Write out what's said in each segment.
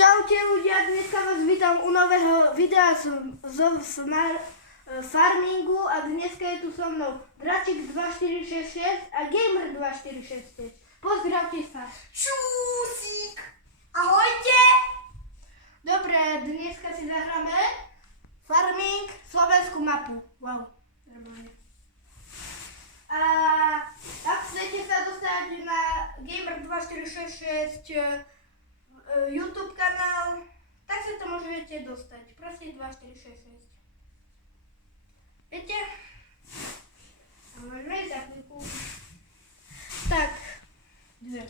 Čaute ľudia, dneska vás vítam u nového videa z farmingu a dneska je tu so mnou Dračik 2466 a Gamer 2466. Pozdravte sa. Čúsik! Ahojte! Dobre, dneska si zahráme farming slovenskú mapu. Wow, normálne. A ak chcete sa dostať na Gamer 2466 YouTube kanál, tak sa to môžete dostať. Proste 2466. Viete? A môžeme ísť za chvíľku. Tak. Dve.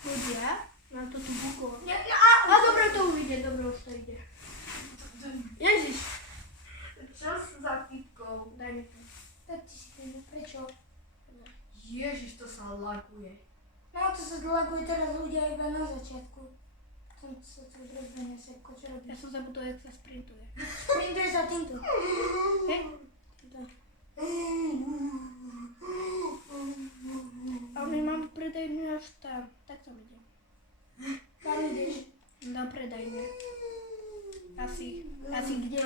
Ľudia, nám to tu buglo. A dobre to ujde, dobre už to ide. Ježiš. Čo za typkou? Daj mi to. Tak ti si to prečo? Ježiš, to sa laguje. No to sa zlaguje teraz ľudia iba na začiatku. Som sa tu rozbene sebko, čo Ja robíš? som zabudol, jak sa sprintuje. Sprintuje sa týmto. Hej? Týmto. A my máme predajňu až tam. Tak to ide. Kam ideš? Na predajňu. Asi kde?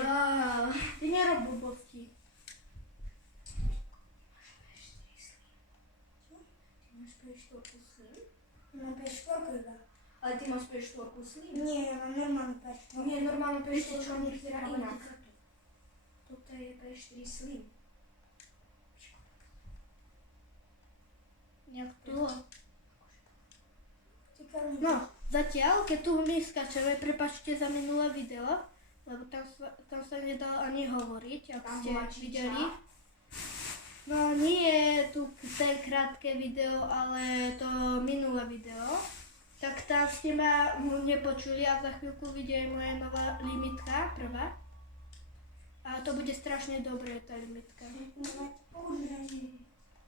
Ty nerob blbosti. Ty máš P4 slim? Mám P4 iba. Ale ty máš P4 slim? Nie, mám normálnu P4. Nie, normálne P4 Čo vyzerá inak. Toto je P4 slim. Nejak dlho. Ty kam ideš? No, zatiaľ, keď tu my skačeme, prepáčte za minulé video, lebo tam sa nedalo ani hovoriť, ak Tam ste bola čiča. videli. No nie je tu ten krátke video, ale to minulé video. Tak tam ste ma nepočuli a za chvíľku vyjde moja nová limitka, prvá. A to bude strašne dobré, tá limitka.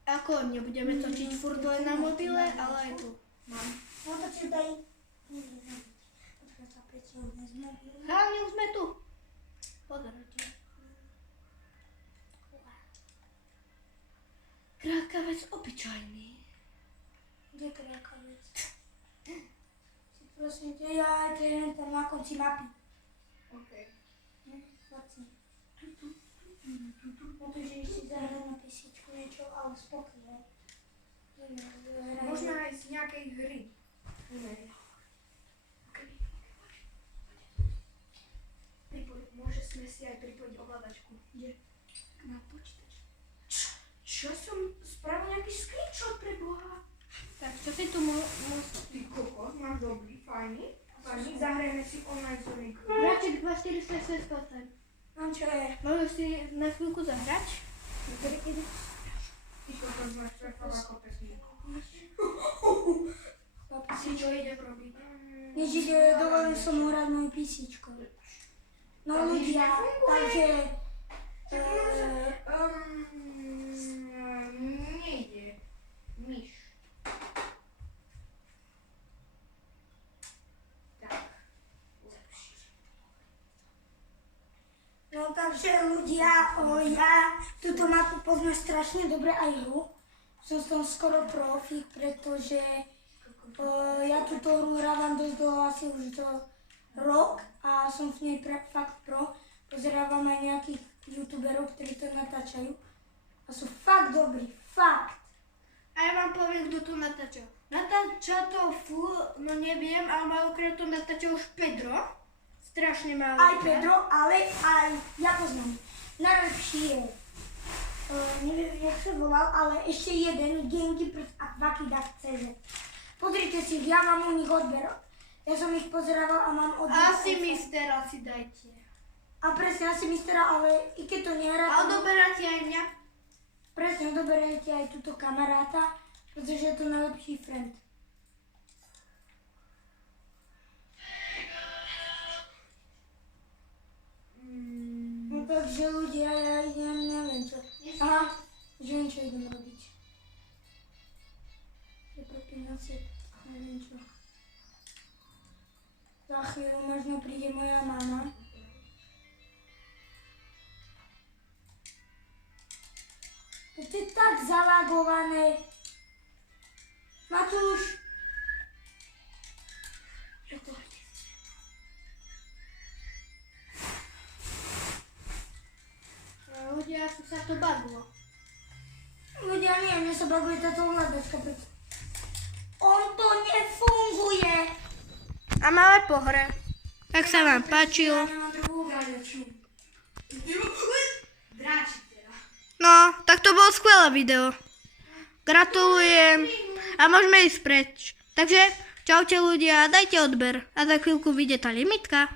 Ako nebudeme točiť furt len na mobile, ale aj tu. Mám. No to si daj. Počkaj sa pretiahne z mobilu. Hlavne už sme tu. Pozerajte. Krákavec obyčajný. Kde krákavec? Si prosím ťa, ja to je len tam na konci mapy. OK. Vlastne. No to, že ešte zahrať na písičku niečo, ale spokoj, ne? Možno aj z nejakej hry. Môžeme si aj pripojiť ovládačku. Kde? Na počítač. Čo som spravil nejaký screenshot pre Boha? Tak čo si tu Ty kokos, máš dobrý, fajný. Fajný, zahrajeme si online Sonic. Dračik 2466%. Mám čo je? Môžeš si na chvíľku zahrať? Ty kokos, máš trefov ako pesmík. Si čo idem robiť? Nič ide, dovolím som hrať moju písičko. No ľudia, takže... Nejde. Myš. Tak. No takže ľudia, ja túto mapu poznám strašne dobre aj hru. Som s tom skoro profík, pretože ja túto hru hrávam dosť dlho, asi už to rok a som v nej fakt pro. Pozerávam aj nejakých youtuberov, ktorí to natáčajú a sú fakt dobrí, fakt. A ja vám poviem, kto to natáča. Natáča to no neviem, ale malokrát to natáča už Pedro. Strašne málo. Aj Pedro, ale aj ja poznám. Najlepší je neviem, jak sa volal, ale ešte jeden, Genky prst a Vakidak.cz. Pozrite si, ja mám u nich odber. Ja som ich pozerával a mám odber. Asi mistera si dajte. A presne, asi mistera, ale i keď to nehrá, A odoberáte aj mňa? presne odoberajte aj túto kamaráta, pretože je to najlepší friend. No takže ľudia, ja idem, neviem čo. Aha, už viem, čo idem robiť. Je prepínať, neviem čo. Za chvíľu možno príde moja mama. To je tak zalagované. Matúš. Je to... Ľudia, asi sa to baglo. Ľudia, nie, mne sa baguje táto ovládačka, preto... On to nefunguje. A máme po hre. Tak sa vám Ja páčilo. nemám druhú ovládačku. Dráči teda. No, tak to bolo skvelé video. Gratulujem. A môžeme ísť preč. Takže, čaute ľudia, dajte odber. A za chvíľku vyjde tá limitka.